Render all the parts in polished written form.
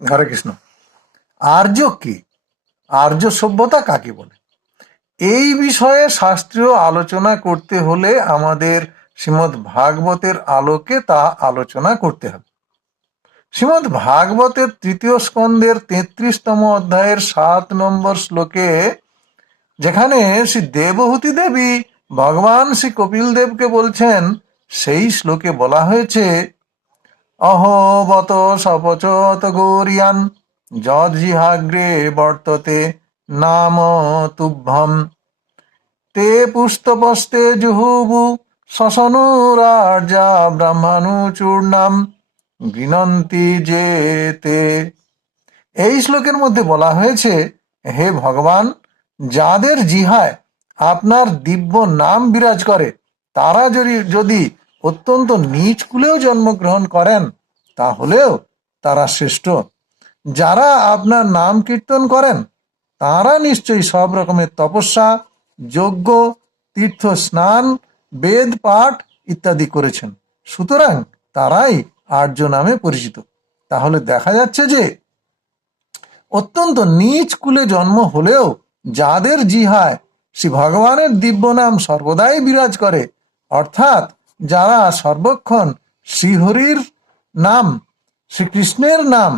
হরে কৃষ্ণ। আর্য কি? আর্য সভ্যতা কাকে বলে? এই বিষয়ে শাস্ত্রীয় আলোচনা করতে হলে আমাদের শ্রীমদ্ ভাগবতের আলোকে তা আলোচনা করতে হবে। শ্রীমদ্ ভাগবতের তৃতীয় স্কন্ধের 33তম অধ্যায়ের 7 নম্বর শ্লোকে, যেখানে শ্রী দেবহূতি দেবী ভগবান শ্রী কপিল দেবকে বলছেন, সেই শ্লোকে বলা হয়েছে, অহোবত সপচত গৌরিয়ান যজ্জিহাগ্রে বর্ততে নাম তুভ্যম তে পুস্তপস্তে জুহুবু শশনুরার্যা ব্রাহ্মণুচূর্ণাম গৃণন্তি যেতে। এই শ্লোকের মধ্যে বলা হয়েছে, হে ভগবান, যাদের জিহায় আপনার দিব্য নাম বিরাজ করে, তারা যদি অত্যন্ত নীচ কুলেও জন্মগ্রহণ করেন, তাহলেও তারা শ্রেষ্ঠ। যারা আপনার নাম কীর্তন করেন, তারা নিশ্চয়ই সব রকমের তপস্যা, যজ্ঞ, তীর্থ স্নান, বেদ পাঠ ইত্যাদি করেছেন, সুতরাং তারাই আর্য নামে পরিচিত। তাহলে দেখা যাচ্ছে যে অত্যন্ত নীচ কুলে জন্ম হলেও যাদের জিহায় শ্রী ভগবানের দিব্য নাম সর্বদাই বিরাজ করে, অর্থাৎ যারা সর্বক্ষণ শ্রীহরির নাম, শ্রীকৃষ্ণের নাম,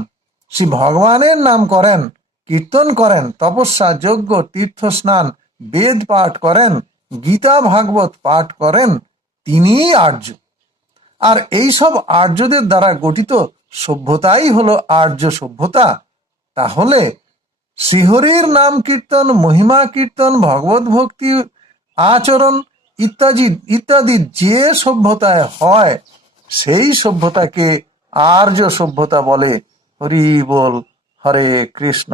শ্রী ভগবানের নাম করেন, কীর্তন করেন, তপস্যা, যজ্ঞ, তীর্থ স্নান, বেদ পাঠ করেন, গীতা ভাগবত পাঠ করেন, তিনিই আর্য। আর এইসব আর্যদের দ্বারা গঠিত সভ্যতাই হলো আর্য সভ্যতা। তাহলে শ্রীহরির নাম কীর্তন, মহিমা কীর্তন, ভগবত ভক্তি আচরণ ইত্যাদি ইত্যাদি যে সভ্যতায় হয়, সেই সভ্যতাকে আর্য সভ্যতা বলে। হরি বল, হরে কৃষ্ণ।